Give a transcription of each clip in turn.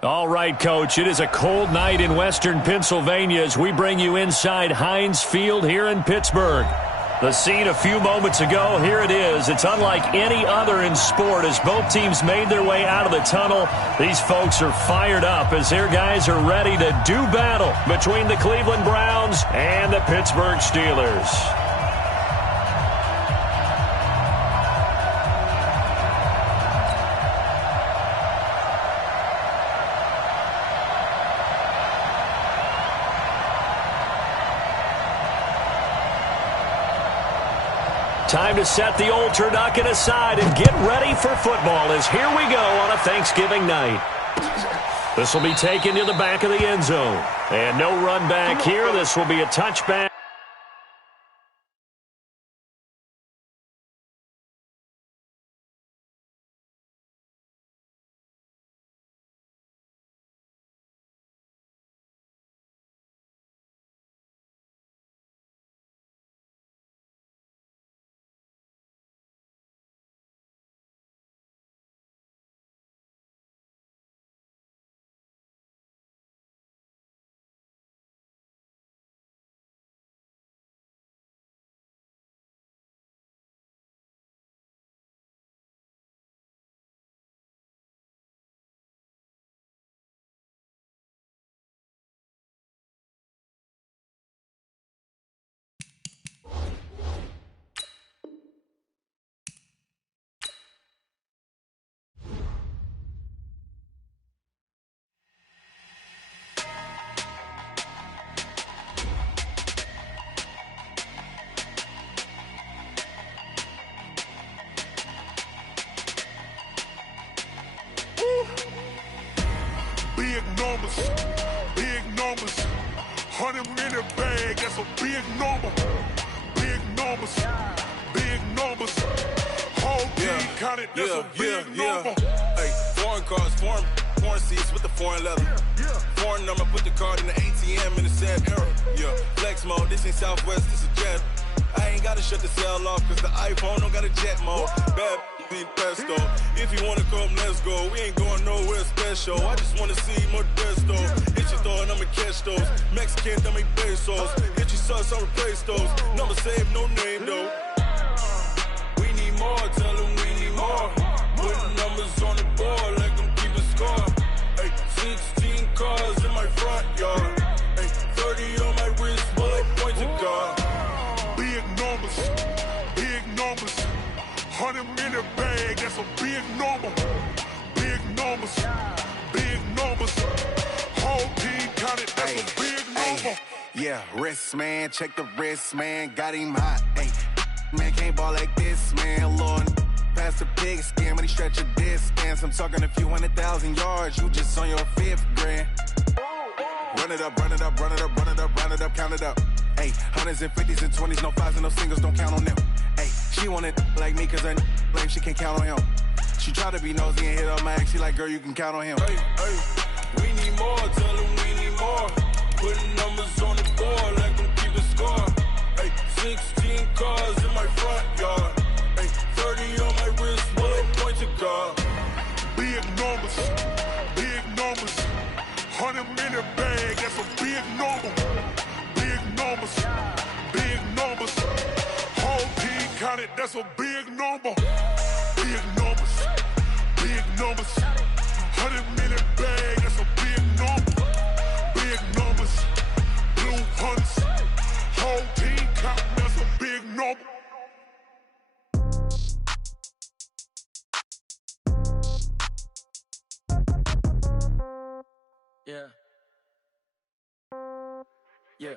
All right, Coach, it is a cold night in western Pennsylvania as we bring you inside Heinz Field here in Pittsburgh. The scene a few moments ago, here it is. It's unlike any other in sport as both teams made their way out of the tunnel. These folks are fired up as their guys are ready to do battle between the Cleveland Browns and the Pittsburgh Steelers. Time to set the old turducken aside and get ready for football as here we go on a Thanksgiving night. This will be taken to the back of the end zone. And no run back here. This will be a touchback. Big numbers, 100-minute bag, that's a big number. Big numbers, whole team counted, that's a big number. Hey, foreign cars, foreign seats with the foreign leather. Foreign number, put the card in the ATM in the sad era. Yeah, flex mode, this ain't Southwest, this is jet. I ain't gotta shut the cell off, cause the iPhone don't got a jet mode. Bad be pesto. If you wanna come, let's go. We ain't going nowhere special. I just wanna see Modesto. Hit your thought, I'ma catch those. Mexican, I make pesos. Hit your sauce, I'll replace those. Number save, no name though. We need more, tell them we need more. Putting numbers on the board, like I'm keeping score. Hey, 16 cars in my front yard. Hey, 30 on my wrist, bullet point to God. Big numbers, 100-minute bag, that's a big number. Big numbers, whole team counted, that's a big number. Yeah, wrist man, check the wrist man, got him hot. Ay, man can't ball like this, man. Lord, past the pig skin when he stretch a distance. I'm talking a few 100,000 yards, you just on your 5th grand. Run it up, count it up. Ay, hundreds and 50s and 20s, no 5s and no singles, don't count on them. Ay, she want it like me cause her blame, she can't count on him. She try to be nosy and hit up my ex, she like, girl, you can count on him. Hey, we need more, tell them we need more. Putting numbers on the board like I'm keeping score. Hey, 16 cars in my front yard. Hey, 30 on my wrist, bullet point to God. Big numbers, 100-minute bag, that's a big number. Big numbers, whole team counted, that's a big number. Big numbers, 100-minute bag, that's a big number. Big numbers, blue hunts, whole team counting, that's a big number. Yeah. Hey,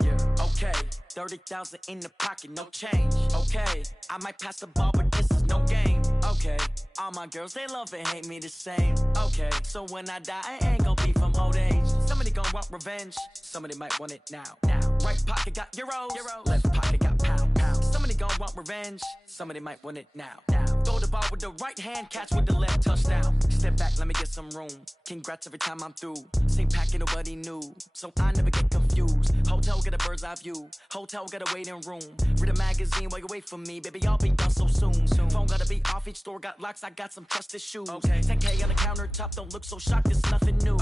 yeah, okay. 30,000 in the pocket, no change. Okay, I might pass the ball, but this is no game. Okay, all my girls, they love and hate me the same. Okay, so when I die, I ain't gon' be from old age. Somebody gon' want revenge, somebody might want it now. Right pocket got euros, left pocket got pound. Somebody gon' want revenge, somebody might want it now. Throw the ball with the right hand, catch with the left, touchdown. Step back, let me get some room. Congrats every time I'm through. Same packet, nobody knew, so I never get confused. views. Hotel get a bird's eye view. Hotel get a waiting room. Read a magazine while you wait for me. Baby, I'll be done so soon. Phone gotta be off. Each store got locks. I got some trusted shoes. 10K on the countertop. Don't look so shocked. It's nothing new.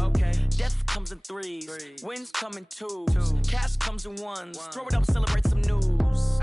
Death comes in threes. Wins come in twos. Cash comes in ones. Throw it up, celebrate some news.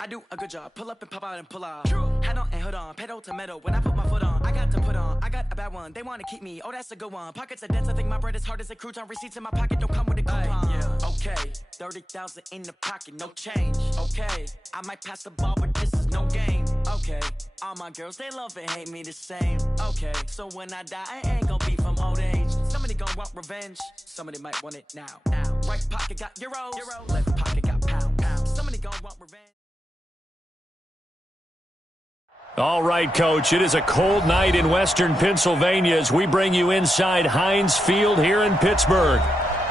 I do a good job. Pull up and pop out and pull out. Head on and hood on. Pedal to metal. When I put my foot on, I got to put on. I got a bad one. They want to keep me. Oh, that's a good one. Pockets are dense. I think my bread is hard as a crouton. Receipts in my pocket don't come with a coupon. Okay, 30,000 in the pocket, no change. Okay, I might pass the ball, but this is no game. Okay, all my girls, they love and hate me the same. Okay, so when I die, I ain't gonna be from old age. Somebody gonna want revenge. Somebody might want it now. Right pocket got euros. Left pocket got pound. Somebody gonna want revenge. All right, Coach, it is a cold night in western Pennsylvania as we bring you inside Heinz Field here in Pittsburgh.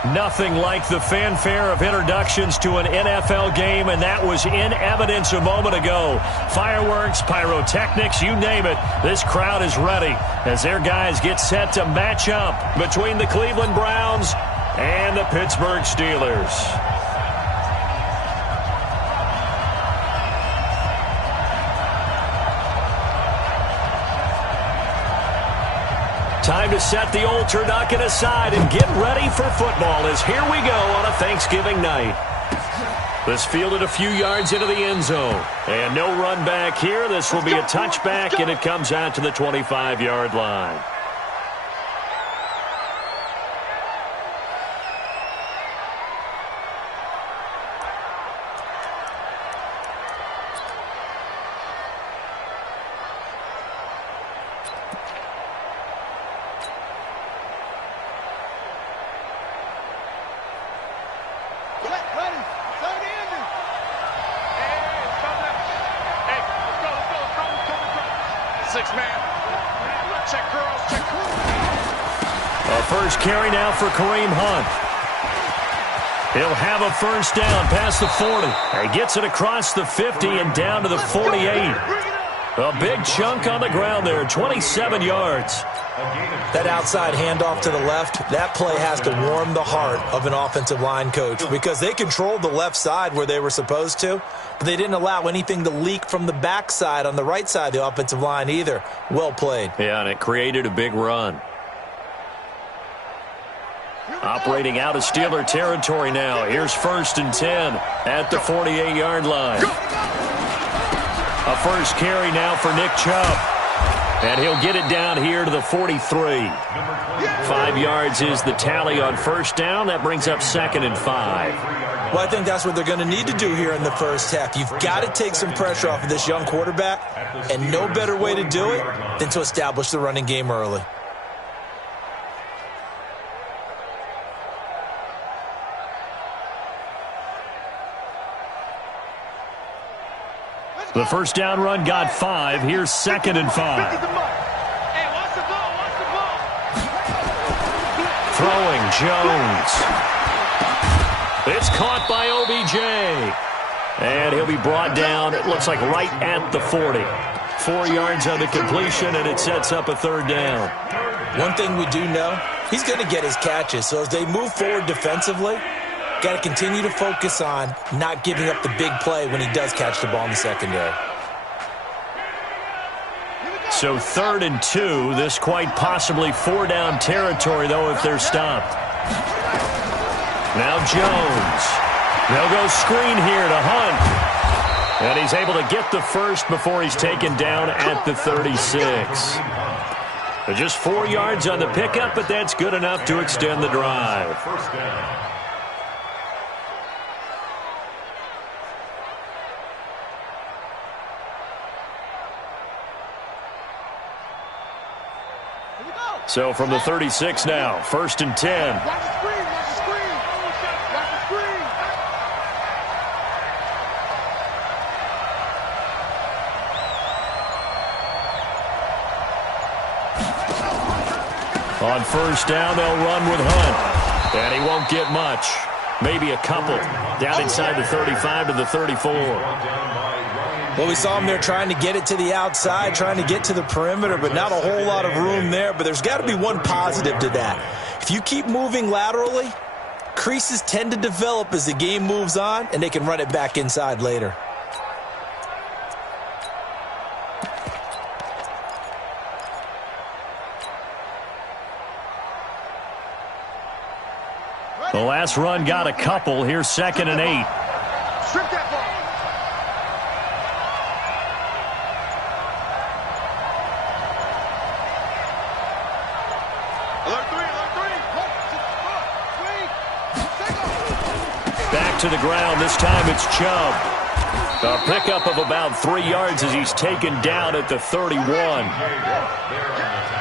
Nothing like the fanfare of introductions to an NFL game, and that was in evidence a moment ago. Fireworks, pyrotechnics, you name it. This crowd is ready as their guys get set to match up between the Cleveland Browns and the Pittsburgh Steelers. Time to set the old turducken aside and get ready for football as here we go on a Thanksgiving night. This fielded a few yards into the end zone. And no run back here. This will be a touchback, and it comes out to the 25-yard line. First carry now for Kareem Hunt. He'll have a first down past the 40. He gets it across the 50 and down to the 48. A big chunk on the ground there, 27 yards. That outside handoff to the left, that play has to warm the heart of an offensive line coach because they controlled the left side where they were supposed to, but they didn't allow anything to leak from the backside on the right side of the offensive line either. Well played. Yeah, and it created a big run. Operating out of Steeler territory now. Here's 1st and 10 at the 48-yard line. A first carry now for Nick Chubb. And he'll get it down here to the 43. 5 yards is the tally on first down. That brings up 2nd and 5. Well, I think that's what they're going to need to do here in the first half. You've got to take some pressure off of this young quarterback, and no better way to do it than to establish the running game early. The first down run got 5. Here's 2nd and 5. Throwing Jones. It's caught by OBJ. And he'll be brought down, it looks like right at the 40. 4 yards on the completion, and it sets up a 3rd down. One thing we do know, he's going to get his catches. So as they move forward defensively, got to continue to focus on not giving up the big play when he does catch the ball in the secondary. So 3rd and 2. This quite possibly 4-down territory, though, if they're stopped. Now Jones. They'll go screen here to Hunt. And he's able to get the first before he's taken down at the 36. Just 4 yards on the pickup, but that's good enough to extend the drive. First down. So from the 36 now, 1st and 10. Watch the screen, watch the screen. Watch the screen. On first down, they'll run with Hunt. And he won't get much. Maybe a couple. Down inside the 35 to the 34. Well, we saw him there trying to get it to the outside, trying to get to the perimeter, but not a whole lot of room there. But there's got to be one positive to that. If you keep moving laterally, creases tend to develop as the game moves on, and they can run it back inside later. The last run got a couple. Here's 2nd and 8. Strip that ball. Back to the ground. This time it's Chubb. A pickup of about 3 yards as he's taken down at the 31.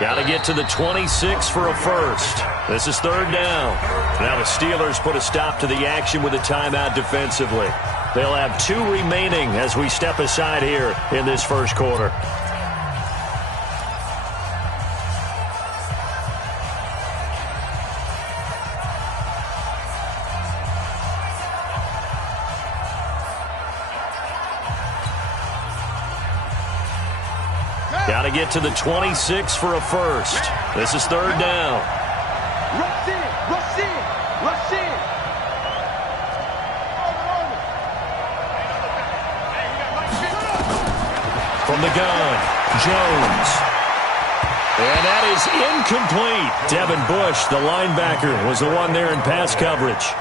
Got to get to the 26 for a first. This is 3rd down. Now the Steelers put a stop to the action with a timeout defensively. They'll have 2 remaining as we step aside here in this first quarter. Got to get to the 26 for a first. This is 3rd down. Rush in, rush in, rush in. From the gun, Jones. And that is incomplete. Devin Bush, the linebacker, was the one there in pass coverage.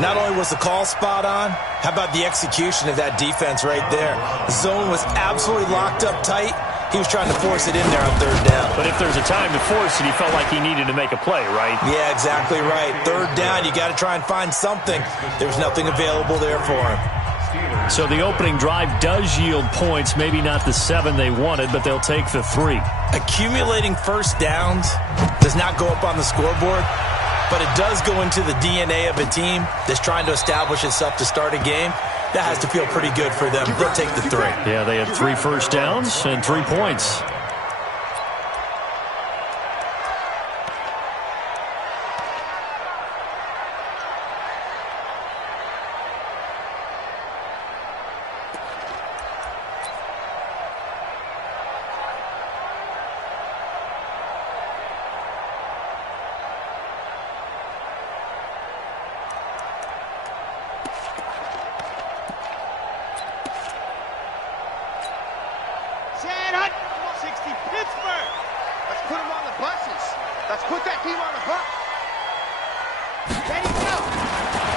Not only was the call spot on, how about the execution of that defense right there? The zone was absolutely locked up tight. He was trying to force it in there on 3rd down. But if there's a time to force it, he felt like he needed to make a play, right? Yeah, exactly right. 3rd down, you got to try and find something. There's nothing available there for him. So the opening drive does yield points, maybe not the 7 they wanted, but they'll take the 3. Accumulating first downs does not go up on the scoreboard, but it does go into the DNA of a team that's trying to establish itself to start a game. That has to feel pretty good for them. They'll take the 3. Yeah, they had 3 first downs and 3 points.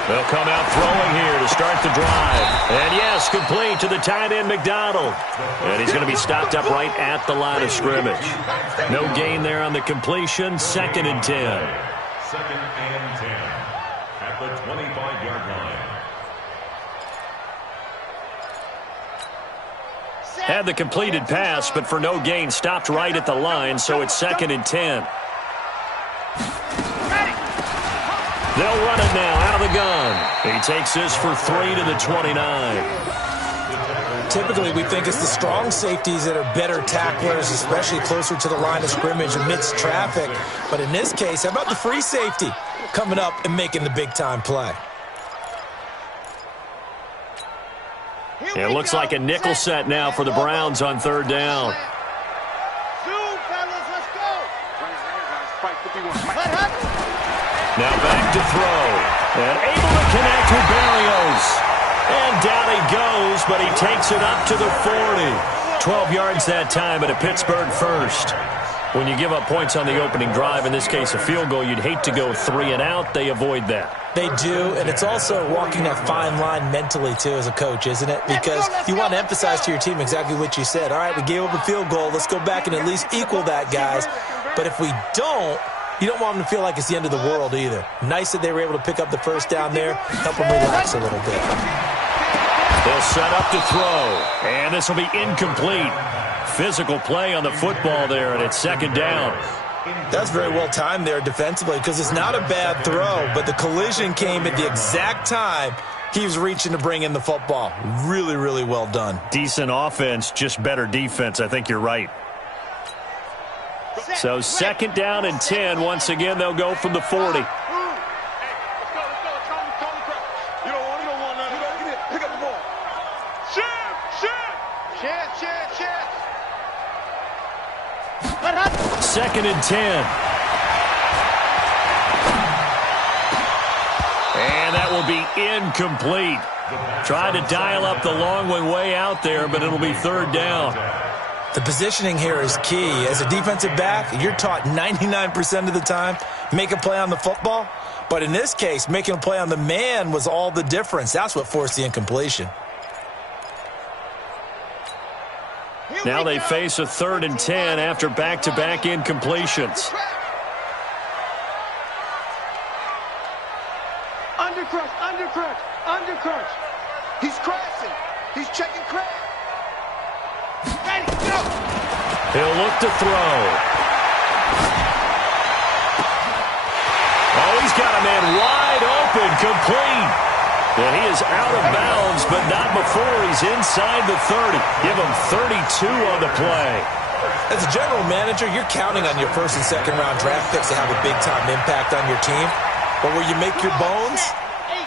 They'll come out throwing here to start the drive. And yes, complete to the tight end, McDonald. And he's going to be stopped up right at the line of scrimmage. No gain there on the completion. 2nd and 10. 2nd and 10 at the 25-yard line. Had the completed pass, but for no gain, stopped right at the line, so it's 2nd and 10. They'll run it now out of the gun. He takes this for 3 to the 29. Typically, we think it's the strong safeties that are better tacklers, especially closer to the line of scrimmage amidst traffic. But in this case, how about the free safety coming up and making the big-time play? It looks like a nickel set now for the Browns on 3rd down. Now back to throw. And able to connect with Berrios. And down he goes, but he takes it up to the 40. 12 yards that time at a Pittsburgh first. When you give up points on the opening drive, in this case a field goal, you'd hate to go 3 and out. They avoid that. They do, and it's also walking that fine line mentally, too, as a coach, isn't it? Because you want to emphasize to your team exactly what you said. All right, we gave up a field goal. Let's go back and at least equal that, guys. But if we don't, you don't want them to feel like it's the end of the world either. Nice that they were able to pick up the first down there, help them relax a little bit. They'll set up to throw, and this will be incomplete. Physical play on the football there, and it's 2nd down. That's very well timed there defensively because it's not a bad throw, but the collision came at the exact time he was reaching to bring in the football. Really, really well done. Decent offense, just better defense. I think you're right. So 2nd down and 10. Once again, they'll go from the 40. Second and 10. incomplete. Tried to dial up the long one way out there, but it'll be third down. The positioning here is key. As a defensive back, you're taught 99% of the time, make a play on the football. But in this case, making a play on the man was all the difference. That's what forced the incompletion. Now they face a 3rd and 10 after back-to-back incompletions. Undercrush. He's crashing. He's checking crash. Ready, go. He'll look to throw. Oh, he's got a man wide open, complete. And he is out of bounds, but not before he's inside the 30. Give him 32 on the play. As a general manager, you're counting on your first and second round draft picks to have a big-time impact on your team. But where you make your bones,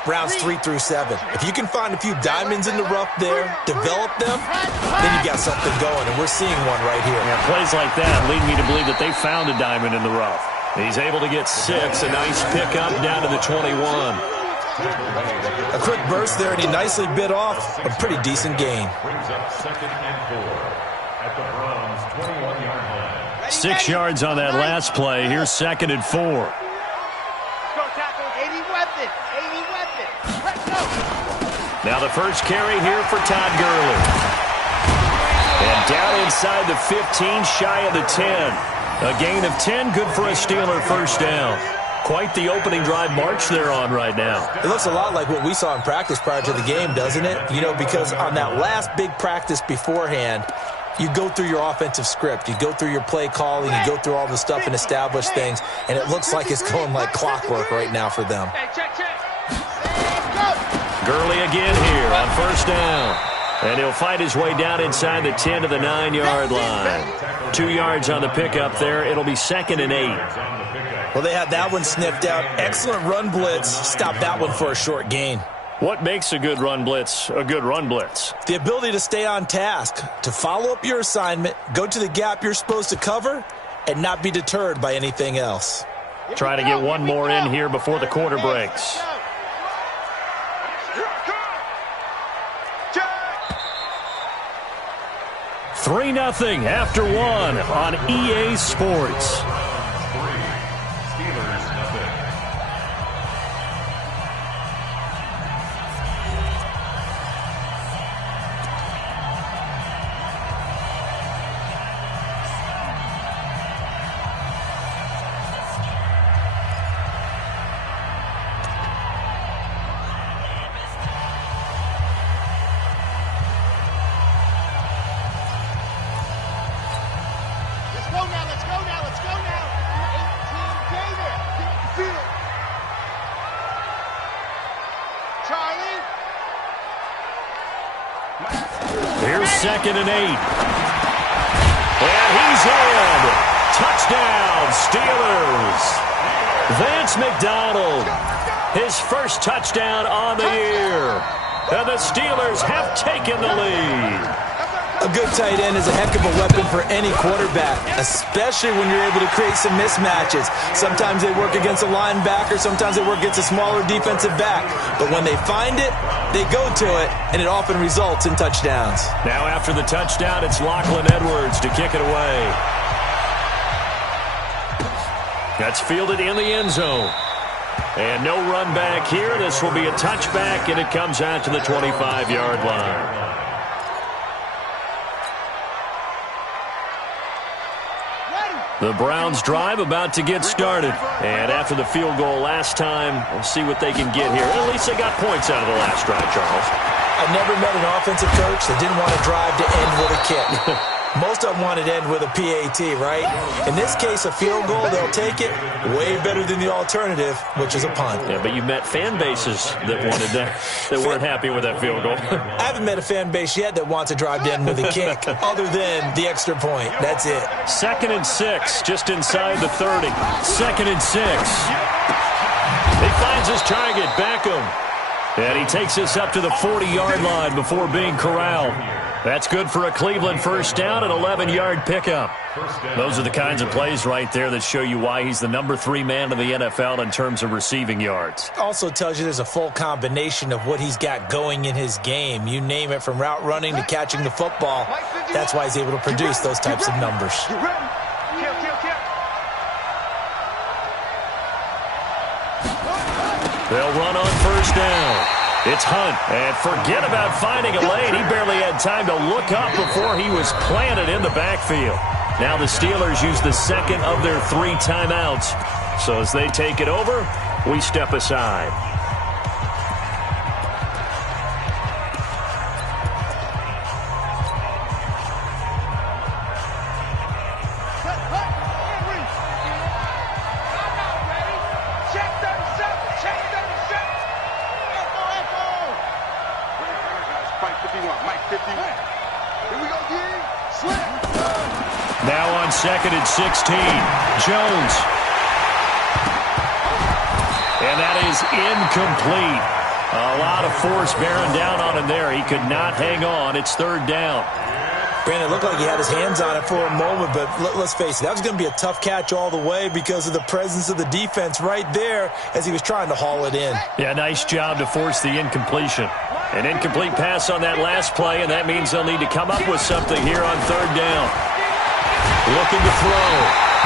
rounds 3 through 7. If you can find a few diamonds in the rough there, develop them, then you got something going, and we're seeing one right here. Yeah, plays like that lead me to believe that they found a diamond in the rough. He's able to get 6, a nice pickup down to the 21. A quick burst there, and he nicely bit off a pretty decent gain. 6 yards on that last play. Here's 2nd and 4. Now the first carry here for Todd Gurley. And down inside the 15, shy of the 10. A gain of 10, good for a Steeler first down. Quite the opening drive march they're on right now. It looks a lot like what we saw in practice prior to the game, doesn't it? You know, because on that last big practice beforehand, you go through your offensive script. You go through your play calling. You go through all the stuff and establish things. And it looks like it's going like clockwork right now for them. Gurley again here on first down. And he'll fight his way down inside the 10 to the 9-yard line. 2 yards on the pickup there. It'll be 2nd and 8. Well, they had that one sniffed out. Excellent run blitz. Stop that one for a short gain. What makes a good run blitz a good run blitz? The ability to stay on task, to follow up your assignment, go to the gap you're supposed to cover, and not be deterred by anything else. Try to get one more in here before the quarter breaks. Three 3-0 after 1 on EA Sports. Here's 2nd and 8. And he's in. Touchdown, Steelers. Vance McDonald, his first touchdown on the year. And the Steelers have taken the lead. A good tight end is a heck of a weapon for any quarterback, especially when you're able to create some mismatches. Sometimes they work against a linebacker, sometimes they work against a smaller defensive back. But when they find it, they go to it, and it often results in touchdowns. Now after the touchdown, it's Lachlan Edwards to kick it away. That's fielded in the end zone. And no run back here. This will be a touchback, and it comes out to the 25-yard line. The Browns drive about to get started. And after the field goal last time, we'll see what they can get here. At least they got points out of the last drive, Charles. I've never met an offensive coach that didn't want to drive to end with a kick. Most of them wanted to end with a PAT, right? In this case, a field goal, they'll take it. Way better than the alternative, which is a punt. Yeah, but you've met fan bases that wanted that weren't happy with that field goal. I haven't met a fan base yet that wants to drive to end with a kick, other than the extra point. That's it. 2nd and 6, just inside the 30. 2nd and 6. He finds his target, Beckham. And he takes us up to the 40-yard line before being corralled. That's good for a Cleveland first down, an 11-yard pickup. Those are the kinds of plays right there that show you why he's the number 3 man in the NFL in terms of receiving yards. Also tells you there's a full combination of what he's got going in his game. You name it, from route running to catching the football. That's why he's able to produce those types of numbers. They'll run on first down. It's Hunt, and forget about finding a lane. He barely had time to look up before he was planted in the backfield. Now the Steelers use the second of their 3 timeouts. So as they take it over, we step aside. Now on 2nd and 16, Jones. And that is incomplete. A lot of force bearing down on him there. He could not hang on. It's 3rd down. Brandon, it looked like he had his hands on it for a moment, but let's face it, that was going to be a tough catch all the way because of the presence of the defense right there as he was trying to haul it in. Yeah, nice job to force the incompletion. An incomplete pass on that last play, and that means they'll need to come up with something here on 3rd down. Looking to throw.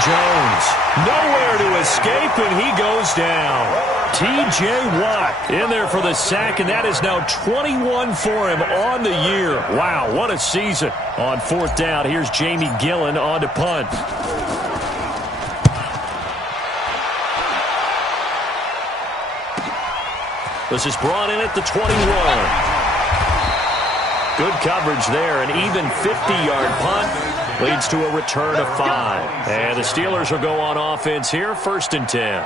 Jones. Nowhere to escape, and he goes down. T.J. Watt in there for the sack, and that is now 21 for him on the year. Wow, what a season. On 4th down, here's Jamie Gillen on to punt. This is brought in at the 21. Good coverage there. An even 50-yard punt leads to a return of 5. And the Steelers will go on offense here, 1st and 10.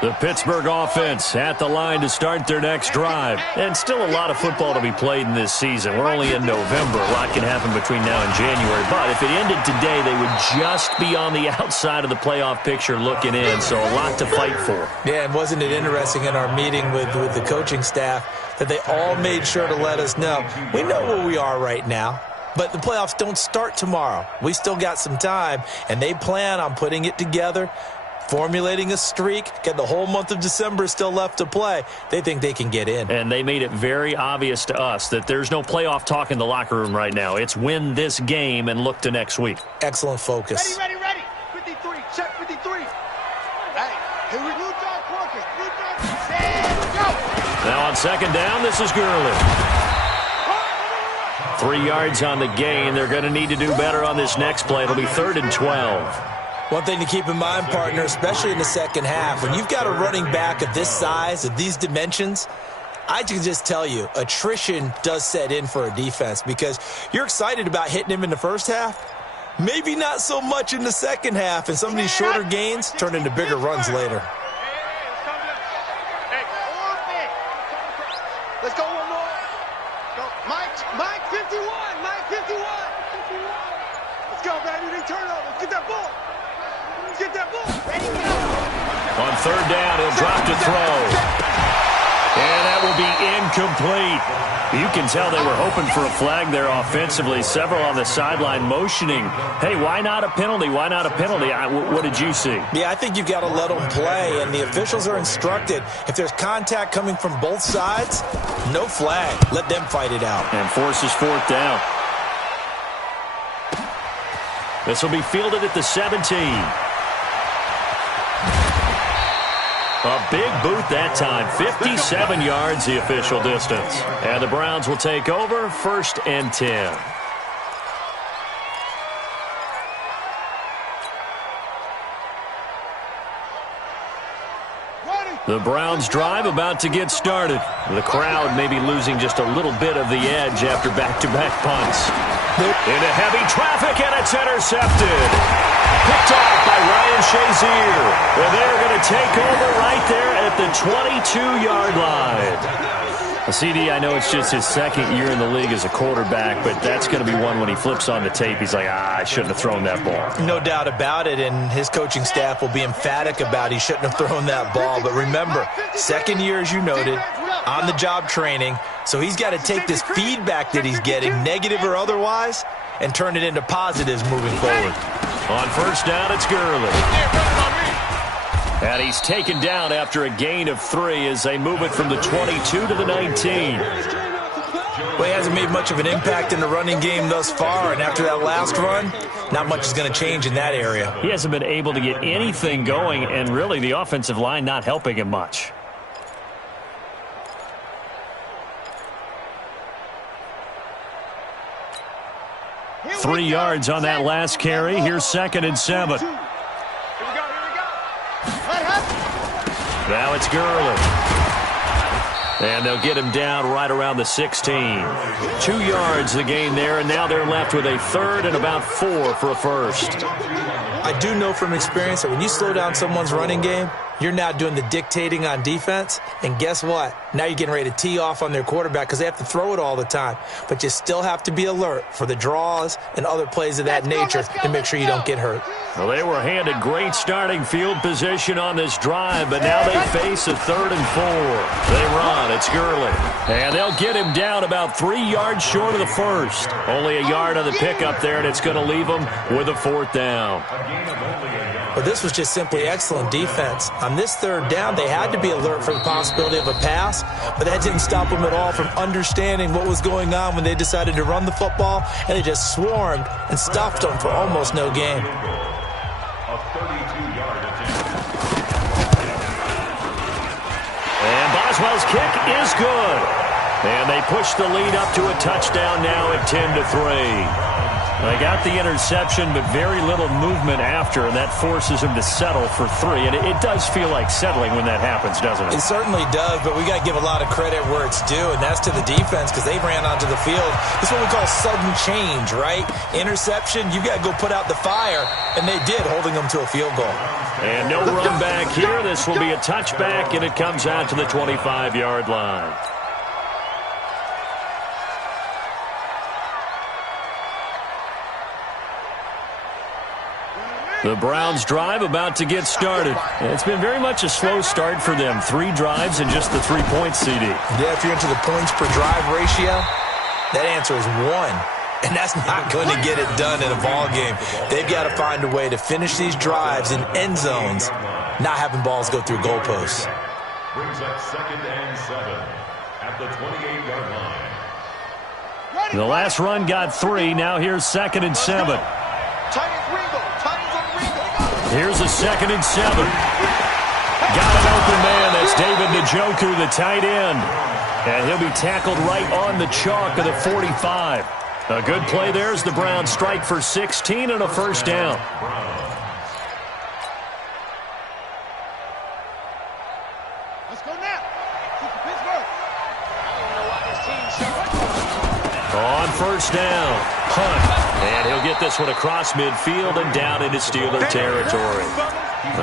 The Pittsburgh offense at the line to start their next drive. And still a lot of football to be played in this season. We're only in November. A lot can happen between now and January. But if it ended today, they would just be on the outside of the playoff picture looking in. So a lot to fight for. Yeah, and wasn't it interesting in our meeting with the coaching staff that they all made sure to let us know, we know where we are right now, but the playoffs don't start tomorrow. We still got some time, and they plan on putting it together, formulating a streak, get the whole month of December still left to play. They think they can get in. And they made it very obvious to us that there's no playoff talk in the locker room right now. It's win this game and look to next week. Excellent focus. Ready. 53, check 53. Hey, here we go. Now on 2nd down, this is Gurley. 3 yards on the gain. They're going to need to do better on this next play. It'll be 3rd and 12. One thing to keep in mind, partner, especially in the second half, when you've got a running back of this size, of these dimensions, I can just tell you, attrition does set in for a defense because you're excited about hitting him in the first half. Maybe not so much in the second half, and some of these shorter gains turn into bigger runs later. Let's go one more. Go. Mike 51. Mike 51. Let's go, baby. They turn over. Get that ball. Get that ball. Ready, go. On 3rd down, he'll drop to throw. And that will be incomplete. You can tell they were hoping for a flag there offensively. Several on the sideline motioning, hey, why not a penalty? Why not a penalty? What did you see? Yeah, I think you've got to let them play, and the officials are instructed, if there's contact coming from both sides, no flag. Let them fight it out. And forces 4th down. This will be fielded at the 17. A big boot that time. 57 yards the official distance. And the Browns will take over, 1st and 10. The Browns drive about to get started. The crowd may be losing just a little bit of the edge after back-to-back punts. Into heavy traffic, and it's intercepted. Picked off by Ryan Shazier. And they're going to take over right there at the 22-yard line. CD, I know it's just his second year in the league as a quarterback, but that's going to be one when he flips on the tape. He's like, I shouldn't have thrown that ball. No doubt about it, and his coaching staff will be emphatic about he shouldn't have thrown that ball. But remember, second year, as you noted, on-the-job training, so he's got to take this feedback that he's getting, negative or otherwise, and turn it into positives moving forward. On first down, it's Gurley. And he's taken down after a gain of 3 as they move it from the 22 to the 19. Well, he hasn't made much of an impact in the running game thus far, and after that last run, not much is going to change in that area. He hasn't been able to get anything going, and really the offensive line not helping him much. Three yards on that last carry. Here's 2nd and 7. Now it's Gurley. And they'll get him down right around the 16. 2 yards the gain there, and now they're left with a 3rd and about 4 for a first. I do know from experience that when you slow down someone's running game, you're now doing the dictating on defense, and guess what? Now you're getting ready to tee off on their quarterback because they have to throw it all the time. But you still have to be alert for the draws and other plays of that nature to make sure you don't get hurt. Well, they were handed great starting field position on this drive, but now they face a 3rd and 4. They run. It's Gurley. And they'll get him down about 3 yards short of the first. Only a yard on the pickup there, and it's going to leave them with a 4th down. Well, this was just simply excellent defense. On this 3rd down, they had to be alert for the possibility of a pass, but that didn't stop them at all from understanding what was going on when they decided to run the football, and they just swarmed and stuffed them for almost no gain. And Boswell's kick is good. And they push the lead up to a touchdown now at 10-3. They got the interception, but very little movement after, and that forces him to settle for 3. And it does feel like settling when that happens, doesn't it? It certainly does, but we got to give a lot of credit where it's due, and that's to the defense because they ran onto the field. This is what we call sudden change, right? Interception, you got to go put out the fire, and they did, holding them to a field goal. And no run back here. This will be a touchback, and it comes out to the 25-yard line. The Browns' drive about to get started. It's been very much a slow start for them. 3 drives and just the 3 points, CD. Yeah, if you're into the points per drive ratio, that answer is 1. And that's not going to get it done in a ball game. They've got to find a way to finish these drives in end zones, not having balls go through goalposts. Brings up 2nd and 7 at the 28-yard line. The last run got 3. Now here's 2nd and 7. Here's a 2nd and 7. Got an open man. That's David Njoku, the tight end. And he'll be tackled right on the chalk of the 45. A good play there as the Browns strike for 16 and a first down. Let's go now. Pittsburgh. On first down, Hunt. And he'll get this one across midfield and down into Steeler territory.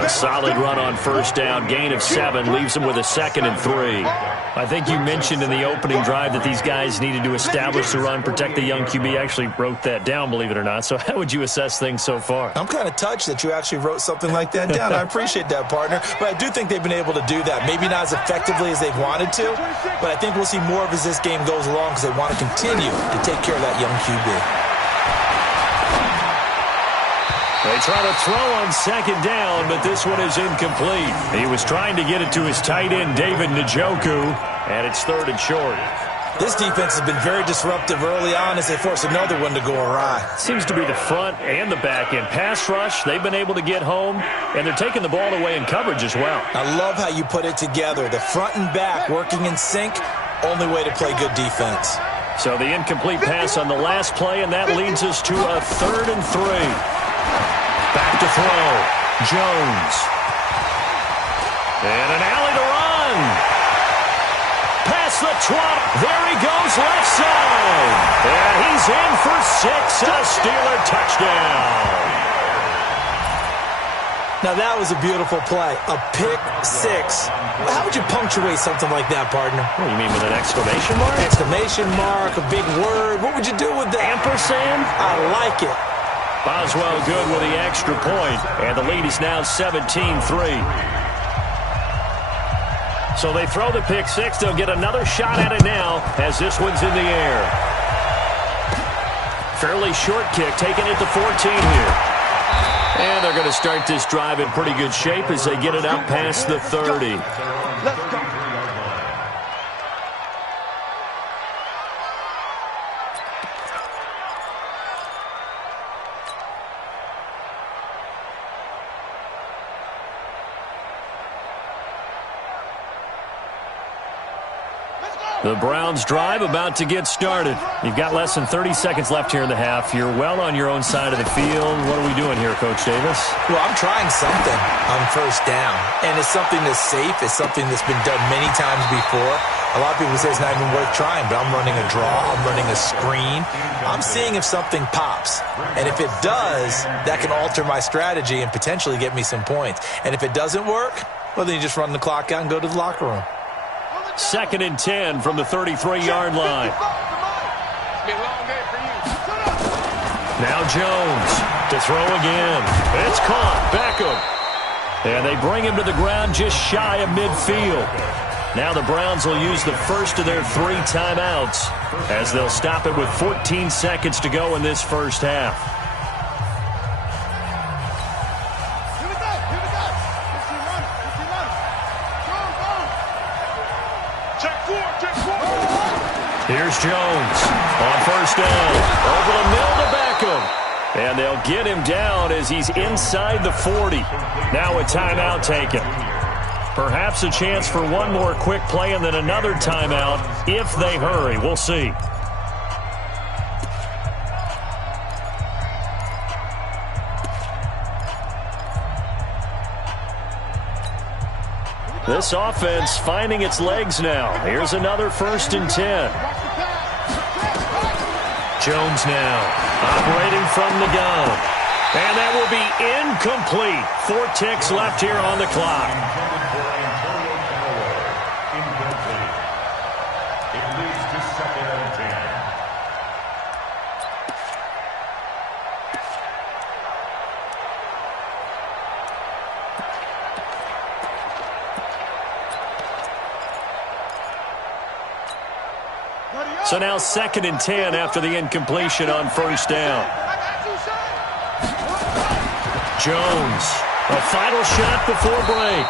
A solid run on first down. Gain of 7 leaves them with a 2nd and 3. I think you mentioned in the opening drive that these guys needed to establish the run, protect the young QB. I actually wrote that down, believe it or not. So how would you assess things so far? I'm kind of touched that you actually wrote something like that down. I appreciate that, partner. But I do think they've been able to do that. Maybe not as effectively as they've wanted to, but I think we'll see more of as this game goes along because they want to continue to take care of that young QB. They try to throw on 2nd down, but this one is incomplete. He was trying to get it to his tight end, David Njoku, and it's 3rd and short. This defense has been very disruptive early on as they force another one to go awry. Seems to be the front and the back end. Pass rush, they've been able to get home, and they're taking the ball away in coverage as well. I love how you put it together. The front and back working in sync, only way to play good defense. So the incomplete pass on the last play, and that leads us to a 3rd and 3. Back to throw. Jones. And an alley to run. Past the 20. There he goes left side. And he's in for 6 and a Steeler touchdown. Now, that was a beautiful play. A pick six. How would you punctuate something like that, partner? What do you mean, with an exclamation mark? Exclamation mark, a big word. What would you do with that? Ampersand? I like it. Boswell good with the extra point, and the lead is now 17-3. So they throw the pick six. They'll get another shot at it now as this one's in the air. Fairly short kick, taking it to 14 here. And they're going to start this drive in pretty good shape as they get it out past the 30. Let's go. The Browns drive about to get started. You've got less than 30 seconds left here in the half. You're well on your own side of the field. What are we doing here, Coach Davis? Well, I'm trying something on first down, and it's something that's safe. It's something that's been done many times before. A lot of people say it's not even worth trying, but I'm running a draw. I'm running a screen. I'm seeing if something pops, and if it does, that can alter my strategy and potentially get me some points. And if it doesn't work, well, then you just run the clock out and go to the locker room. 2nd and 10 from the 33-yard line. Now Jones to throw again. It's caught. Beckham. And they bring him to the ground just shy of midfield. Now the Browns will use the first of their 3 timeouts as they'll stop it with 14 seconds to go in this first half. Here's Jones on first down. Over the middle to Beckham. And they'll get him down as he's inside the 40. Now a timeout taken. Perhaps a chance for one more quick play and then another timeout if they hurry. We'll see. This offense finding its legs now. Here's another 1st and 10. Jones now operating from the gun. And that will be incomplete. 4 ticks left here on the clock. It leads to 2nd and 10. So now 2nd and 10 after the incompletion on first down. Jones, a final shot before break.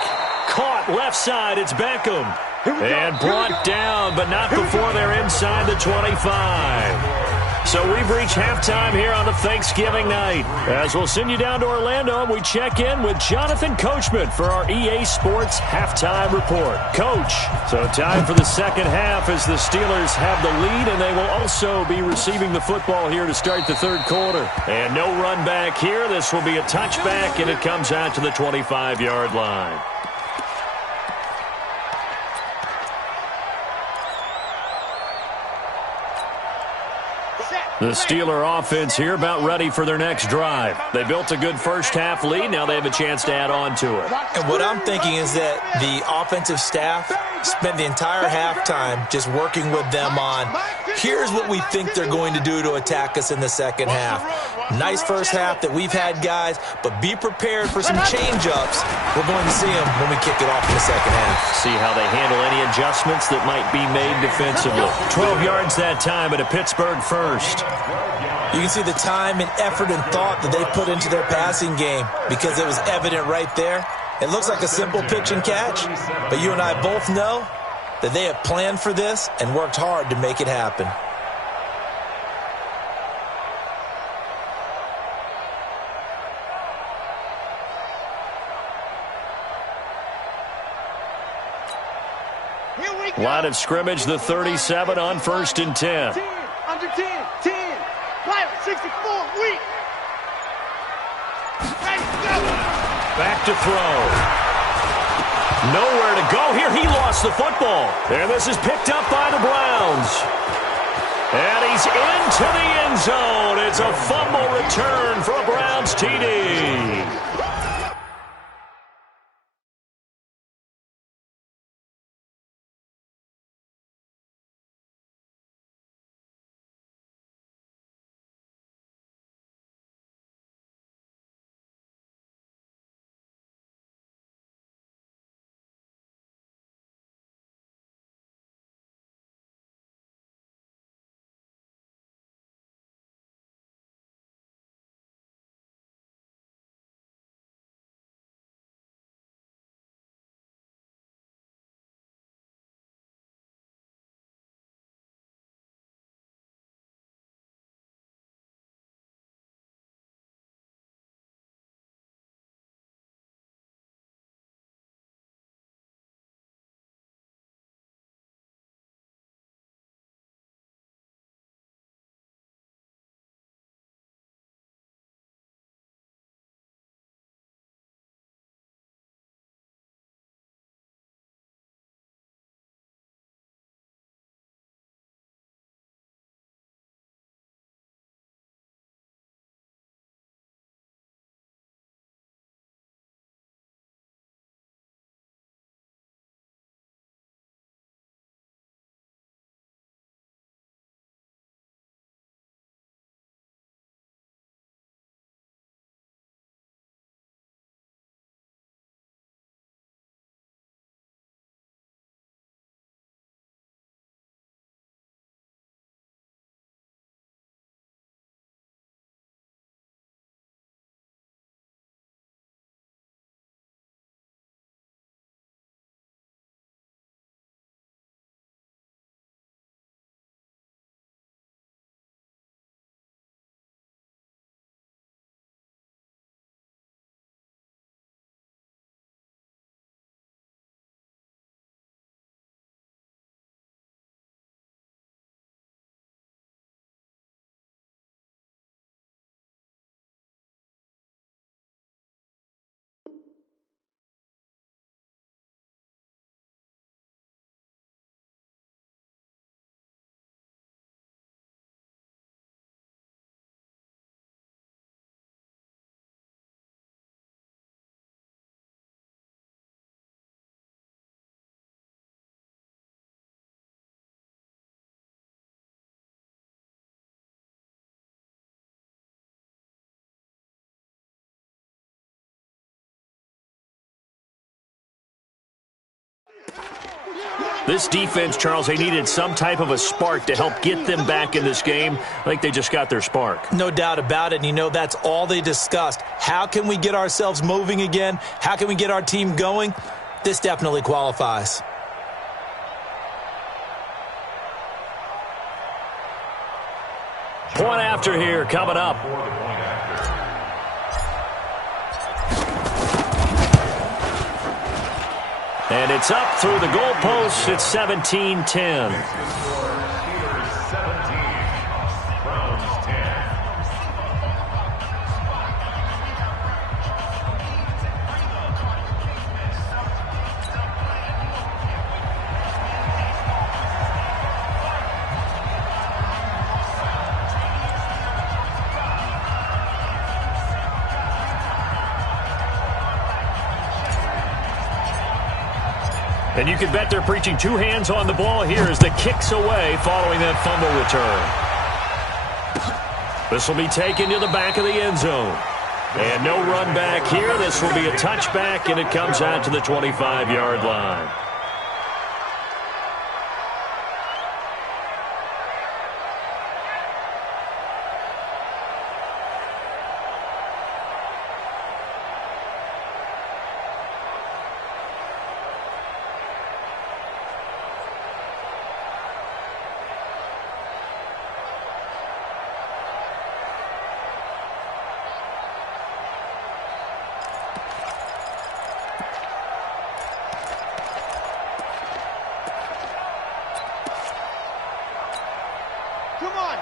Caught left side, it's Beckham. And brought down, but not before they're inside the 25. So we've reached halftime here on a Thanksgiving night. As we'll send you down to Orlando, we check in with Jonathan Coachman for our EA Sports Halftime Report. Coach, so time for the second half as the Steelers have the lead, and they will also be receiving the football here to start the third quarter. And no run back here. This will be a touchback, and it comes out to the 25-yard line. The Steeler offense here about ready for their next drive. They built a good first half lead. Now they have a chance to add on to it. And what I'm thinking is that the offensive staff spent the entire halftime just working with them on, here's what we think they're going to do to attack us in the second half. Nice first half that we've had, guys, but be prepared for some change-ups. We're going to see them when we kick it off in the second half. See how they handle any adjustments that might be made defensively. 12 yards that time, but a Pittsburgh first. You can see the time and effort and thought that they put into their passing game because it was evident right there. It looks like a simple pitch and catch, but you and I both know that they have planned for this and worked hard to make it happen. Line of scrimmage, the 37 on 1st and 10. 10, under 10, 10, pilot 64, weak. Ready, go. Back to throw. Nowhere to go here. He lost the football. And this is picked up by the Browns. And he's into the end zone. It's a fumble return for a Browns TD. This defense, Charles, they needed some type of a spark to help get them back in this game. I think they just got their spark. No doubt about it. And, you know, that's all they discussed. How can we get ourselves moving again? How can we get our team going? This definitely qualifies. Point after here coming up. And it's up through the goalposts. It's 17-10. And you can bet they're preaching two hands on the ball here as the kick's away following that fumble return. This will be taken to the back of the end zone. And no run back here. This will be a touchback, and it comes out to the 25-yard line.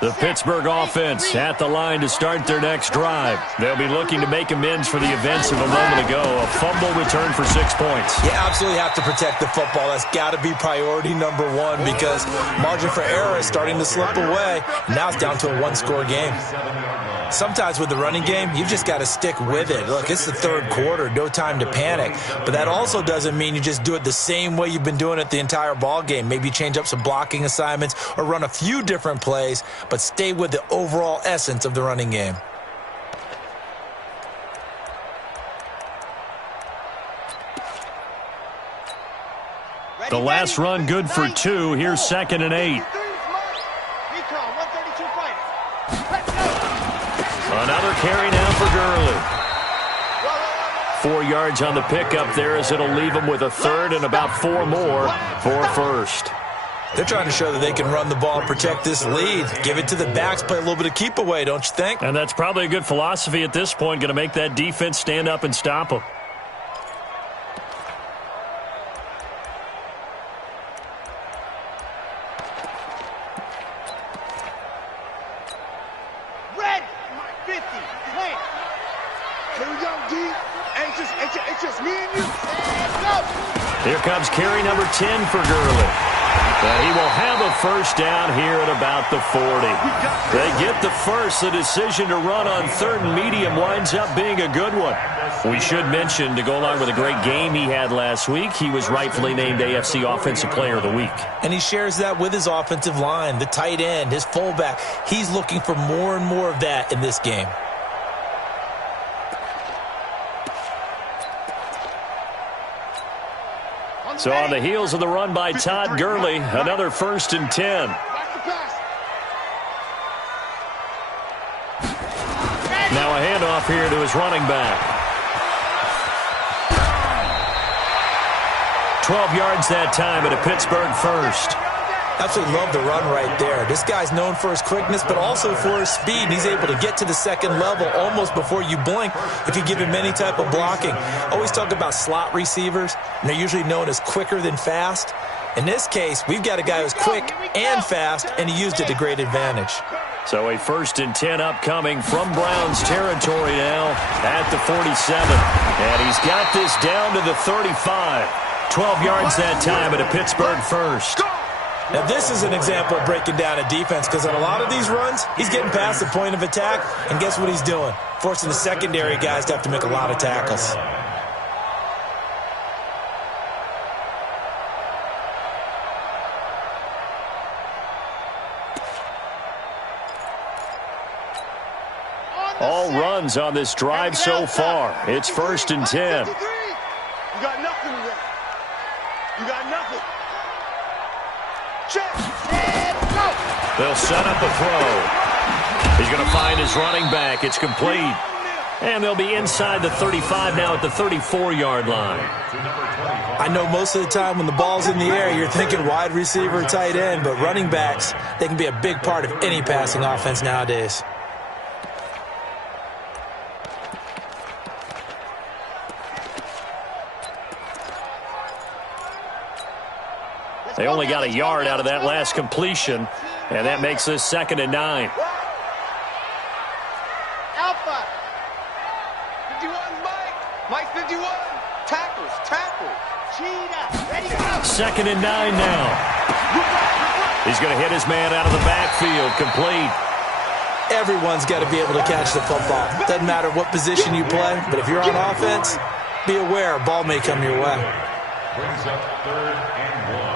The Pittsburgh offense at the line to start their next drive. They'll be looking to make amends for the events of a moment ago. A fumble return for 6 points. You absolutely have to protect the football. That's got to be priority number one because margin for error is starting to slip away. Now it's down to a one-score game. Sometimes with the running game, you've just got to stick with it. Look, it's the third quarter, no time to panic. But that also doesn't mean you just do it the same way you've been doing it the entire ball game. Maybe change up some blocking assignments or run a few different plays, but stay with the overall essence of the running game. The last run good for 2. Here's 2nd and 8. Another carry now for Gurley. 4 yards on the pickup there as it'll leave them with a third and about 4 more for a first. They're trying to show that they can run the ball and protect this lead. Give it to the backs, play a little bit of keep away, don't you think? And that's probably a good philosophy at this point, going to make that defense stand up and stop them. Here comes carry number 10 for Gurley. But he will have a first down here at about the 40. They get the first. The decision to run on 3rd and medium winds up being a good one. We should mention, to go along with a great game he had last week, he was rightfully named AFC Offensive Player of the Week. And he shares that with his offensive line, the tight end, his fullback. He's looking for more and more of that in this game. So on the heels of the run by Todd Gurley, another 1st and 10. Now a handoff here to his running back. 12 yards that time at a Pittsburgh first. Absolutely love the run right there. This guy's known for his quickness, but also for his speed. And he's able to get to the second level almost before you blink if you give him any type of blocking. Always talk about slot receivers, and they're usually known as quicker than fast. In this case, we've got a guy who's quick and fast, and he used it to great advantage. So a 1st and 10 upcoming from Browns territory now at the 47. And he's got this down to the 35. 12 yards that time at a Pittsburgh first. Now, this is an example of breaking down a defense because on a lot of these runs, he's getting past the point of attack, and guess what he's doing? Forcing the secondary guys to have to make a lot of tackles. All runs on this drive so far. It's 1st and 10. You got nothing today. You got nothing. They'll set up a throw. He's going to find his running back. It's complete. And they'll be inside the 35 now at the 34-yard line. I know most of the time when the ball's in the air, you're thinking wide receiver, tight end, but running backs, they can be a big part of any passing offense nowadays. They only got a yard out of that last completion, and that makes this 2nd and 9. Alpha. 51, Mike 51. Tackles. Cheetah. Ready, go. 2nd and 9 now. He's going to hit his man out of the backfield. Complete. Everyone's got to be able to catch the football. Doesn't matter what position you play, but if you're on offense, be aware a ball may come your way. Brings up 3rd and 1.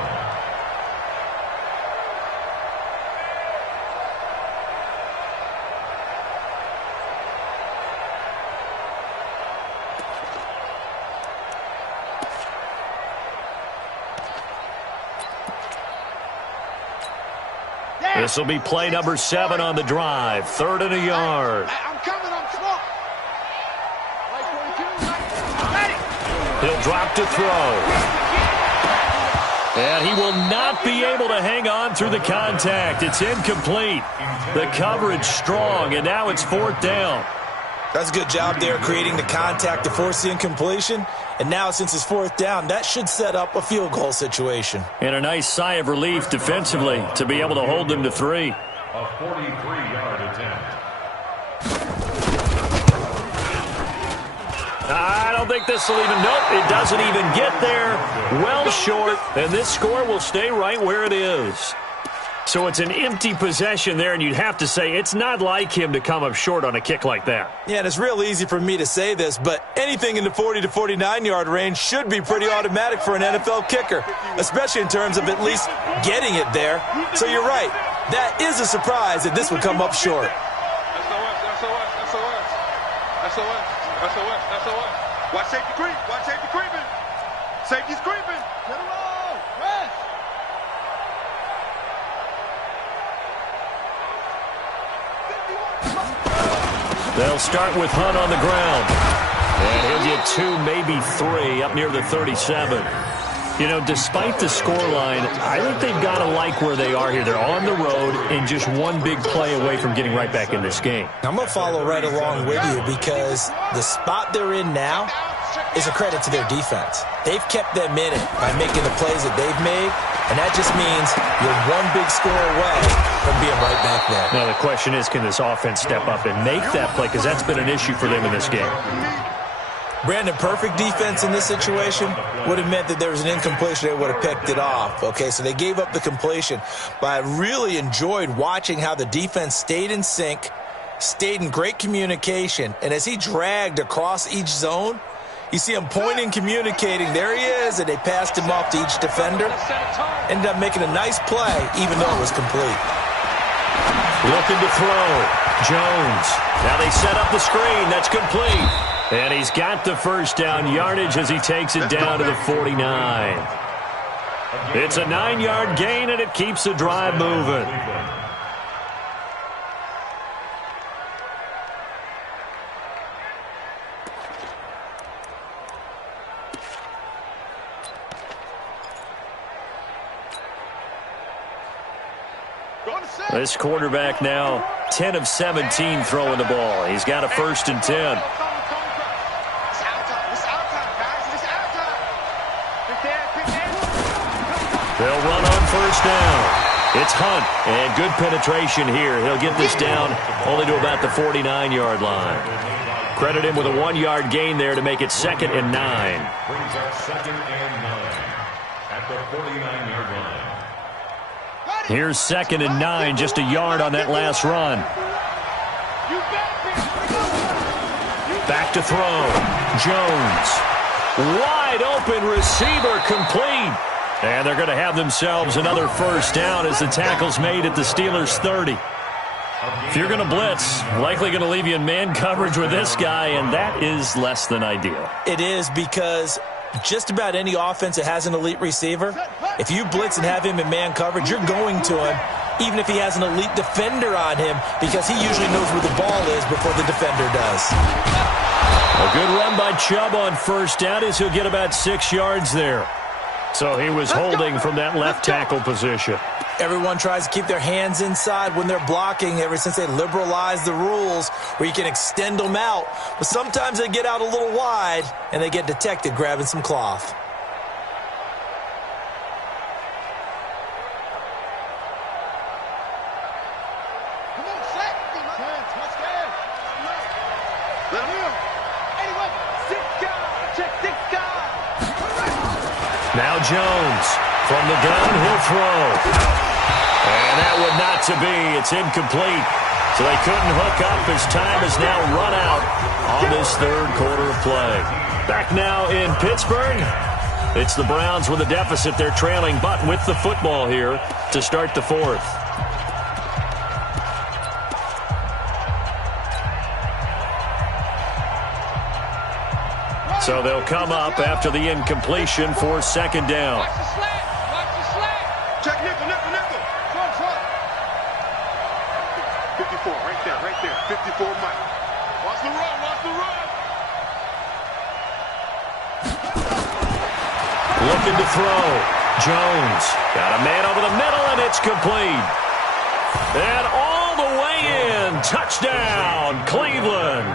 This will be play number 7 on the drive. 3rd and a yard. I'm coming. Come on. He'll drop to throw. And he will not be able to hang on through the contact. It's incomplete. The coverage strong, and now it's 4th down. That's a good job there creating the contact to force the incompletion. And now since it's 4th down, that should set up a field goal situation. And a nice sigh of relief defensively to be able to hold them to 3. A 43-yard attempt. I don't think this will even, nope, it doesn't even get there. Well short, and this score will stay right where it is. So it's an empty possession there, and you'd have to say it's not like him to come up short on a kick like that. Yeah, and it's real easy for me to say this, but anything in the 40 to 49-yard range should be pretty automatic for an NFL kicker, especially in terms of at least getting it there. So you're right. That is a surprise that this would come up short. SOS. Watch safety creep. Safety's creeping. Get him on. Rest. They'll start with Hunt on the ground. And he'll get 2, maybe 3 up near the 37. You know, despite the scoreline, I think they've got to like where they are here. They're on the road and just one big play away from getting right back in this game. I'm going to follow right along with you because the spot they're in now is a credit to their defense. They've kept them in it by making the plays that they've made, and that just means you're one big score away from being right back there. Now the question is, can this offense step up and make that play? Because that's been an issue for them in this game. Brandon, perfect defense in this situation would have meant that there was an incompletion. They would have picked it off. Okay, so they gave up the completion. But I really enjoyed watching how the defense stayed in sync, stayed in great communication, and as he dragged across each zone, you see him pointing, communicating. There he is, and they passed him off to each defender. Ended up making a nice play, even though it was complete. Looking to throw. Jones. Now they set up the screen. That's complete. And he's got the first down yardage as he takes it down to the 49. It's a 9-yard gain, and it keeps the drive moving. This quarterback now 10 of 17 throwing the ball. He's got a 1st and 10. They'll run on 1st down. It's Hunt, and good penetration here. He'll get this down only to about the 49-yard line. Credit him with a 1-yard gain there to make it 2nd and 9. Brings up 2nd and 9 at the 49-yard line. Here's 2nd and 9, just a yard on that last run. Back to throw. Jones. Wide open receiver, complete. And they're going to have themselves another 1st down as the tackle's made at the Steelers' 30. If you're going to blitz, likely going to leave you in man coverage with this guy, and that is less than ideal. It is, because just about any offense that has an elite receiver, if you blitz and have him in man coverage, you're going to him even if he has an elite defender on him, because he usually knows where the ball is before the defender does. A good run by Chubb on first down as he'll get about 6 yards there. So he was holding from that left tackle position. Everyone tries to keep their hands inside when they're blocking ever since they liberalized the rules where you can extend them out. But sometimes they get out a little wide and they get detected grabbing some cloth. Now Jones from the gun, he'll throw. And that would not to be. It's incomplete. So they couldn't hook up as time has now run out on this third quarter of play. Back now in Pittsburgh. It's the Browns with a deficit. They're trailing, but with the football here to start the fourth. So they'll come up after the incompletion for second down. Watch the slant. Watch the slant. Check nickel, nickel, nickel. Front, front. 54, right there, right there. 54, Mike. Watch the run, watch the run. Looking to throw. Jones got a man over the middle, and it's complete. And all the way in. Touchdown, Cleveland.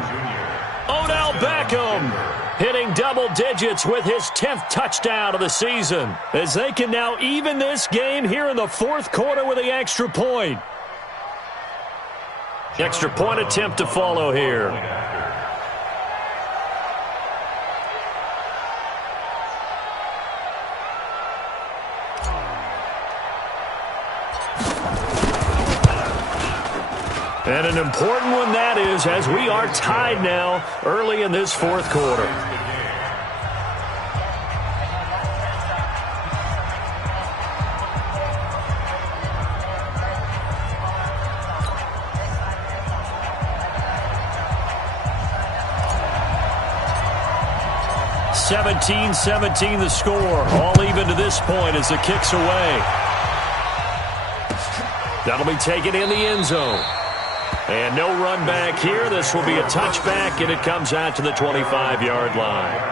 Odell Beckham hitting double digits with his 10th touchdown of the season, as they can now even this game here in the fourth quarter with the extra point. Extra point attempt to follow here. And an important one that is, as we are tied now early in this fourth quarter. (17-17) the score. All even to this point as the kick's away. That'll be taken in the end zone. And no run back here. This will be a touchback, and it comes out to the 25-yard line.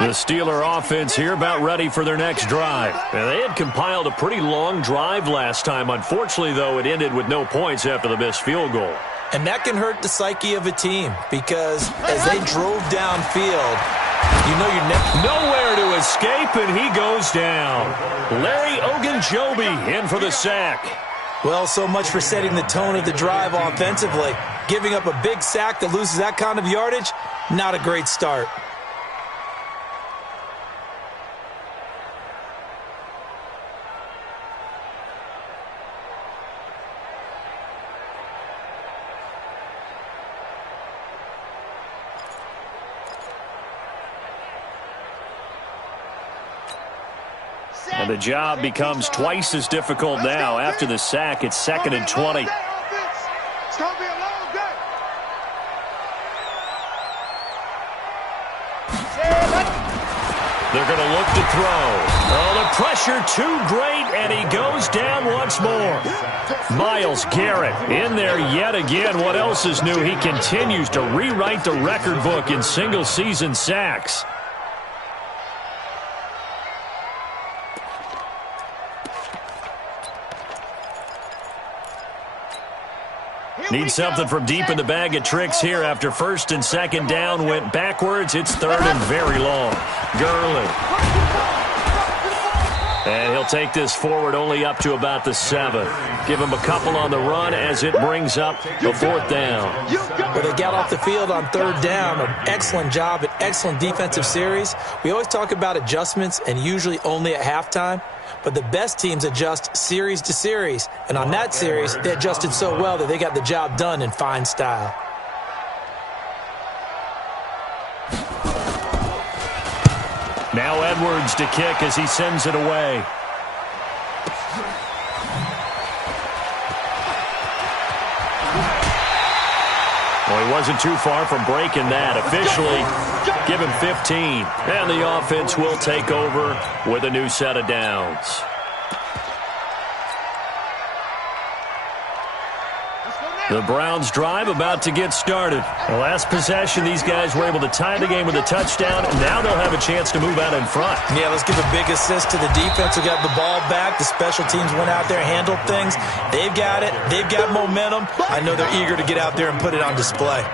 The Steeler offense here about ready for their next drive. And they had compiled a pretty long drive last time. Unfortunately, though, it ended with no points after the missed field goal. And that can hurt the psyche of a team because as they drove downfield, you know you're nowhere to escape, and he goes down. Larry Ogunjobi in for the sack. Well, so much for setting the tone of the drive offensively. Giving up a big sack that loses that kind of yardage, not a great start. And the job becomes twice as difficult now. After the sack, it's 2nd and 20. It's going to be a long day. They're going to look to throw. Oh, the pressure too great, and he goes down once more. Myles Garrett in there yet again. What else is new? He continues to rewrite the record book in single-season sacks. Need something from deep in the bag of tricks here after 1st and 2nd down went backwards. It's 3rd and very long. Gurley. And he'll take this forward only up to about the 7. Give him a couple on the run as it brings up the 4th down. Well, they got off the field on 3rd down. An excellent job, an excellent defensive series. We always talk about adjustments and usually only at halftime. But the best teams adjust series to series. And on that series, they adjusted so well that they got the job done in fine style. Now Edwards to kick as he sends it away. Well, he wasn't too far from breaking that. Officially, give him 15. And the offense will take over with a new set of downs. The Browns drive about to get started. The last possession, these guys were able to tie the game with a touchdown, and now they'll have a chance to move out in front. Yeah, let's give a big assist to the defense who got the ball back. The special teams went out there, handled things. They've got it. They've got momentum. I know they're eager to get out there and put it on display.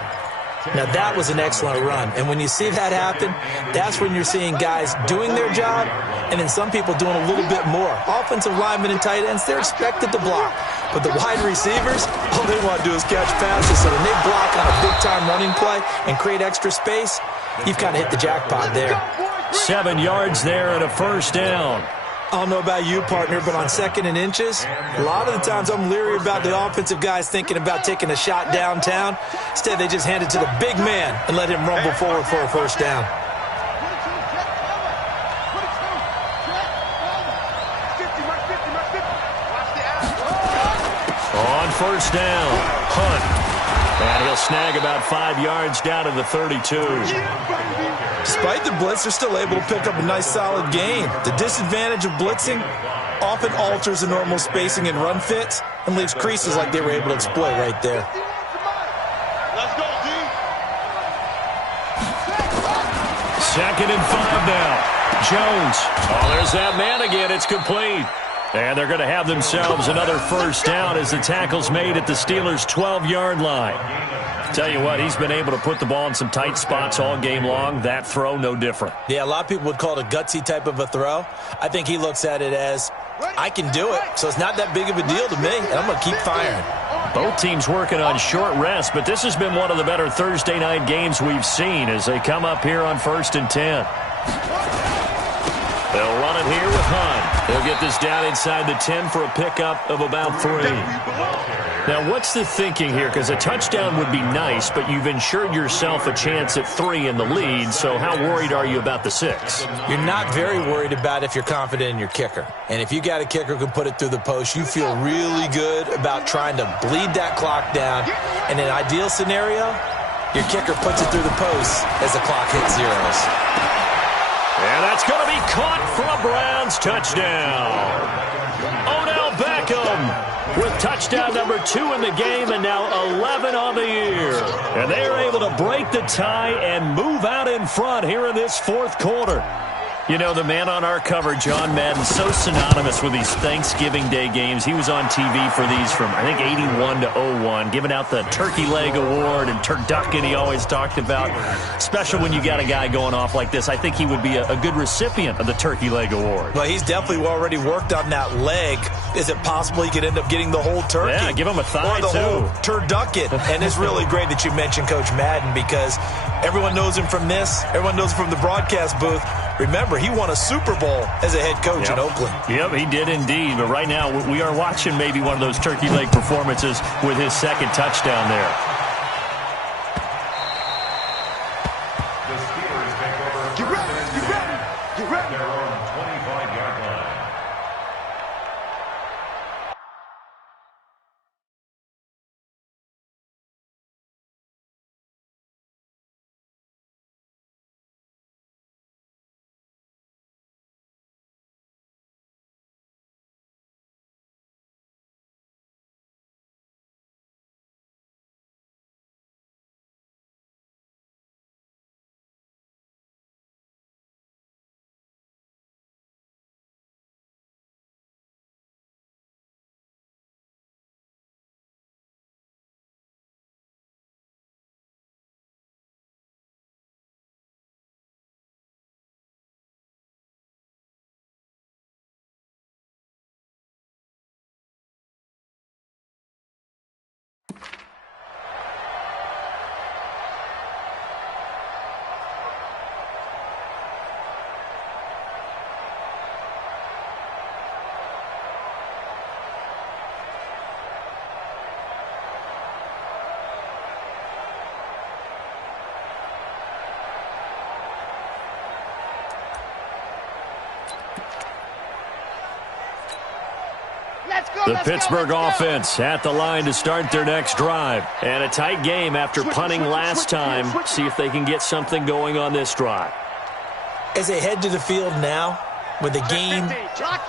Now, that was an excellent run. And when you see that happen, that's when you're seeing guys doing their job and then some people doing a little bit more. Offensive linemen and tight ends, they're expected to block. But the wide receivers, all they want to do is catch passes. So when they block on a big-time running play and create extra space, you've kind of hit the jackpot there. 7 yards there and a first down. I don't know about you, partner, but on 2nd and inches, a lot of the times I'm leery about the offensive guys thinking about taking a shot downtown. Instead, they just hand it to the big man and let him rumble forward for a first down. On first down, Hunt. And he'll snag about 5 yards down to the 32. Despite the blitz, they're still able to pick up a nice, solid gain. The disadvantage of blitzing often alters the normal spacing and run fits and leaves creases like they were able to exploit right there. Let's go, D. 2nd and 5 now. Jones. Oh, there's that man again. It's complete. And they're going to have themselves another first down as the tackle's made at the Steelers' 12-yard line. Tell you what, he's been able to put the ball in some tight spots all game long. That throw, no different. Yeah, a lot of people would call it a gutsy type of a throw. I think he looks at it as, I can do it, so it's not that big of a deal to me, and I'm going to keep firing. Both teams working on short rest, but this has been one of the better Thursday night games we've seen as they come up here on 1st and 10. They'll run it here with Hunt. They'll get this down inside the 10 for a pickup of about 3. Now, what's the thinking here? Because a touchdown would be nice, but you've ensured yourself a chance at 3 in the lead, so how worried are you about the 6? You're not very worried about if you're confident in your kicker. And if you got a kicker who can put it through the post, you feel really good about trying to bleed that clock down. In an ideal scenario, your kicker puts it through the post as the clock hits zeros. And that's going to be caught for a Browns touchdown. Odell Beckham with touchdown number 2 in the game and now 11 on the year. And they are able to break the tie and move out in front here in this 4th quarter. You know, the man on our cover, John Madden, so synonymous with these Thanksgiving Day games. He was on TV for these from, I think, 81 to 01, giving out the Turkey Leg Award and turducken he always talked about. Special when you got a guy going off like this. I think he would be a good recipient of the Turkey Leg Award. Well, he's definitely already worked on that leg. Is it possible he could end up getting the whole turkey? Yeah, give him a thigh, or the too. whole turducken. And it's really great that you mentioned Coach Madden because everyone knows him from this. Everyone knows him from the broadcast booth. Remember, he won a Super Bowl as a head coach in Oakland. Yep, he did indeed. But right now, we are watching maybe one of those turkey leg performances with his 2nd touchdown there. The Pittsburgh offense at the line to start their next drive. And a tight game after punting last time. See if they can get something going on this drive. As they head to the field now, with the game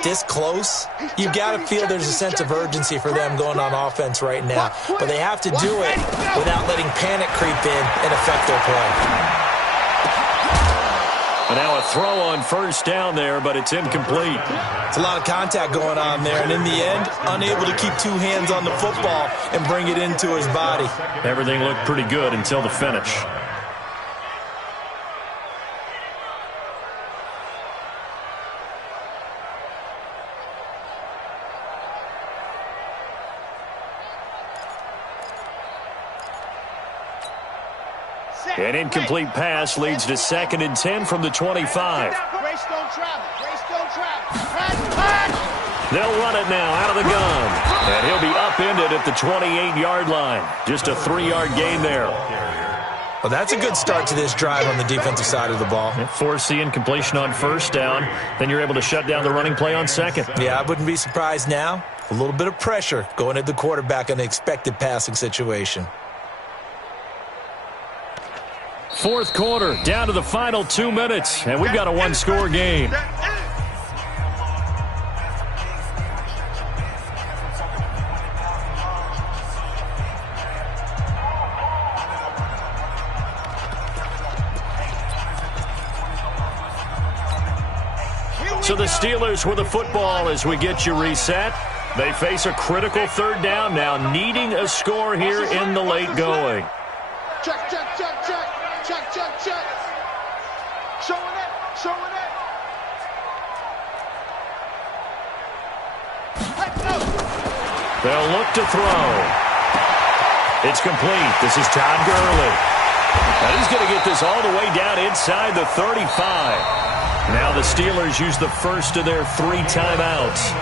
this close, you've got to feel there's a sense of urgency for them going on offense right now. But they have to do it without letting panic creep in and affect their play. And now a throw on first down there, but it's incomplete. It's a lot of contact going on there, and in the end, unable to keep two hands on the football and bring it into his body. Everything looked pretty good until the finish. An incomplete pass leads to 2nd and 10 from the 25. They'll run it now out of the gun. And he'll be upended at the 28-yard line. Just a 3-yard gain there. Well, that's a good start to this drive on the defensive side of the ball. Force the incompletion on first down. Then you're able to shut down the running play on second. Yeah, I wouldn't be surprised now. A little bit of pressure going at the quarterback in the expected passing situation. Fourth quarter, down to the final 2 minutes, and we've got a one-score game. So the Steelers with the football as we get you reset. They face a critical 3rd down now, needing a score here in the late going. Check, check, check, check. Check, check, check. Showing it, showing it. They'll look to throw. It's complete. This is Todd Gurley. Now he's going to get this all the way down inside the 35. Now the Steelers use the first of their 3 timeouts.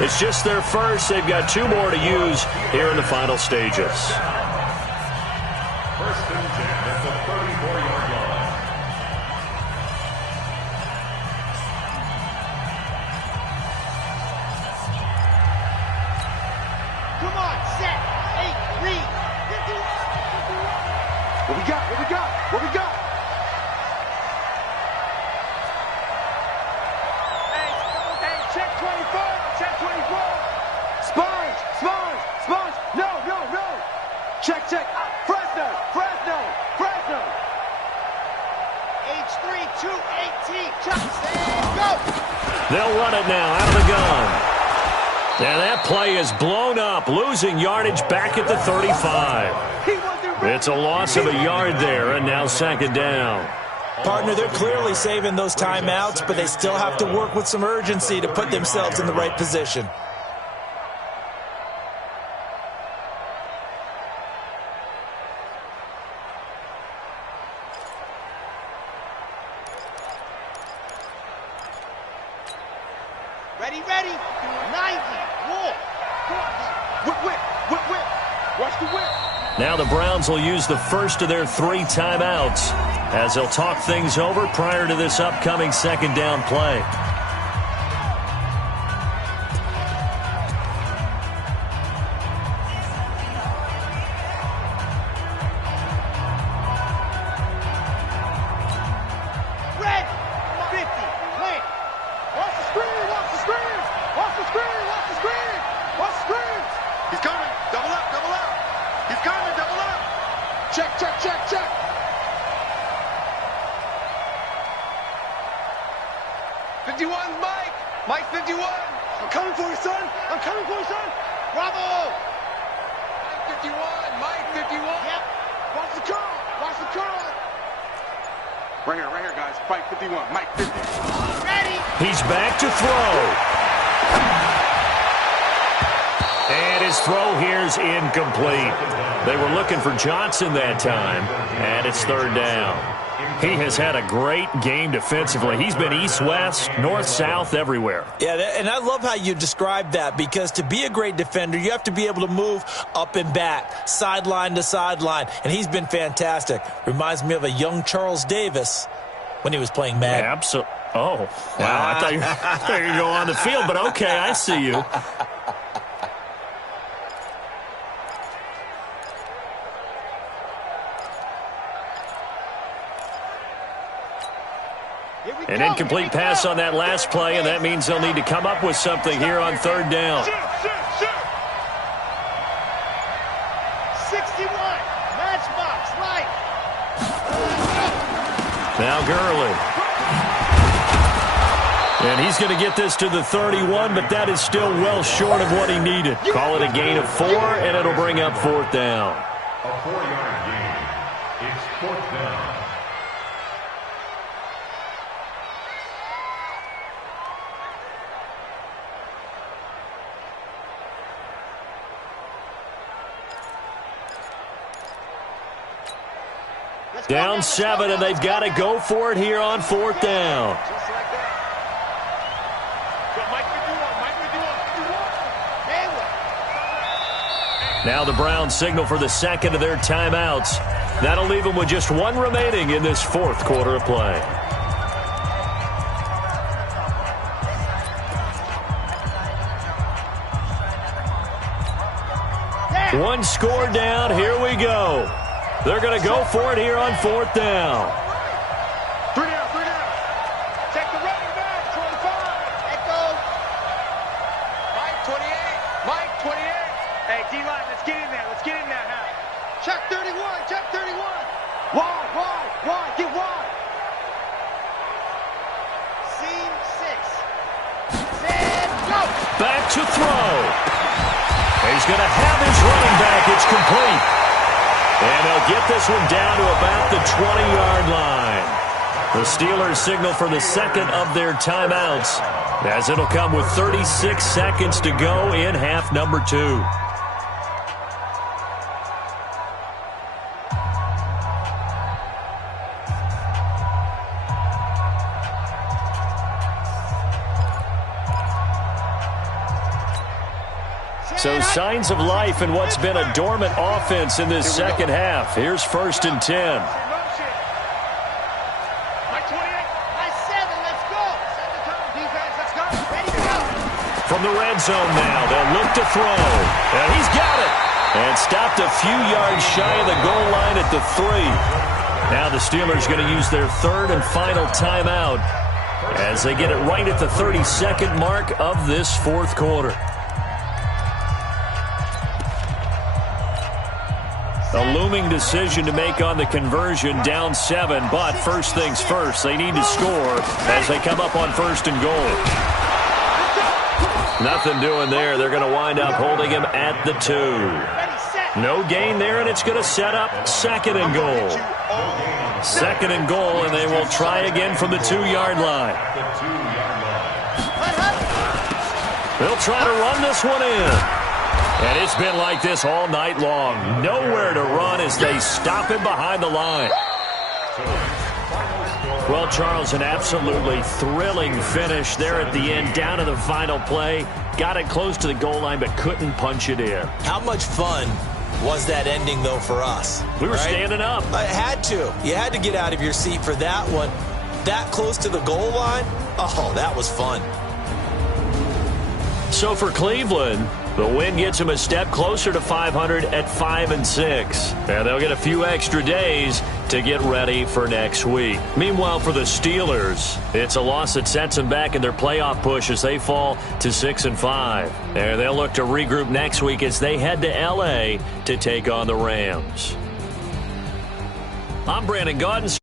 It's just their first. They've got 2 more to use here in the final stages. First and 10 at the 34-yard line. Come on, set, 8, read. What we got? What we got? What we got? Hey, check 24. Check 24. Sponge, sponge, sponge. No, no, no. Check, check. Fresno, Fresno, Fresno. H3, 218. Chucks, and go. They'll run it now out of the gun. And that play is blown up, losing yardage back at the 35. It's a loss of a yard there, and now 2nd down. Partner, they're clearly saving those timeouts, but they still have to work with some urgency to put themselves in the right position. Ready, ready. 90. Walk. Whip, whip, whip, whip. Watch the whip. Now the Browns will use the first of their 3 timeouts as they'll talk things over prior to this upcoming 2nd down play. Red. 50. Plant. Watch the screen. Watch the screen. Watch the screen. Watch the screen. Watch the screen. He's coming. Double up. Double up. He's coming. Double up. Check, check, check, check. Mike 51. I'm coming for you, son. I'm coming for you, son. Bravo. Mike 51. Mike 51. Yep. Watch the curl. Watch the curl. Right here, guys. Mike 51. Mike 50. Ready. He's back to throw. And his throw here's incomplete. They were looking for Johnson that time, and it's 3rd down. He has had a great game defensively. He's been east-west, north-south, everywhere. Yeah, and I love how you describe that, because to be a great defender, you have to be able to move up and back, sideline to sideline, and he's been fantastic. Reminds me of a young Charles Davis when he was playing Madden. Absolutely. Oh, wow. I thought you were going to go on the field, but okay, I see you. An incomplete pass on that last play, and that means they'll need to come up with something here on third down. 61, matchbox, right. Now Gurley. And he's going to get this to the 31, but that is still well short of what he needed. Call it a gain of 4, and it'll bring up fourth down. A 4-yard gain. It's fourth down. Down 7, and they've got to go for it here on fourth down. Now the Browns signal for the second of their timeouts. That'll leave them with just one remaining in this fourth quarter of play. One score down. Here we go. They're going to go for it here on fourth down. 3 down, 3 down. Check the running back, 25. Echo. Mike, 28. Mike, 28. Hey, D-line, let's get in there. Let's get in there now. Check 31, check 31. Wide, get wide. Seam 6. Set, go. Back to throw. He's going to have his running back. It's complete. And they'll get this one down to about the 20-yard line. The Steelers signal for the second of their timeouts, as it'll come with 36 seconds to go in half number 2. So signs of life in what's been a dormant offense in this second half. Here's first and 10. Mike 28. Mike 7, let's go. Set the tone, defense, let's go. Ready to go. From the red zone now, they'll look to throw. And he's got it. And stopped a few yards shy of the goal line at the 3. Now the Steelers going to use their third and final timeout as they get it right at the 32nd mark of this fourth quarter. A looming decision to make on the conversion, down 7, but first things first, they need to score as they come up on first and goal. Nothing doing there. They're going to wind up holding him at the 2. No gain there, and it's going to set up second and goal. Second and goal, and they will try again from the 2-yard line. They'll try to run this one in. And it's been like this all night long. Nowhere to run as they stop him behind the line. Well, Charles, an absolutely thrilling finish there at the end, down to the final play. Got it close to the goal line, but couldn't punch it in. How much fun was that ending, though, for us? We were standing up. I had to. You had to get out of your seat for that one. That close to the goal line? Oh, that was fun. So for Cleveland, the win gets them a step closer to 500 at 5-6. And they'll get a few extra days to get ready for next week. Meanwhile, for the Steelers, it's a loss that sets them back in their playoff push as they fall to 6-5. And they'll look to regroup next week as they head to L.A. to take on the Rams. I'm Brandon Gaudens.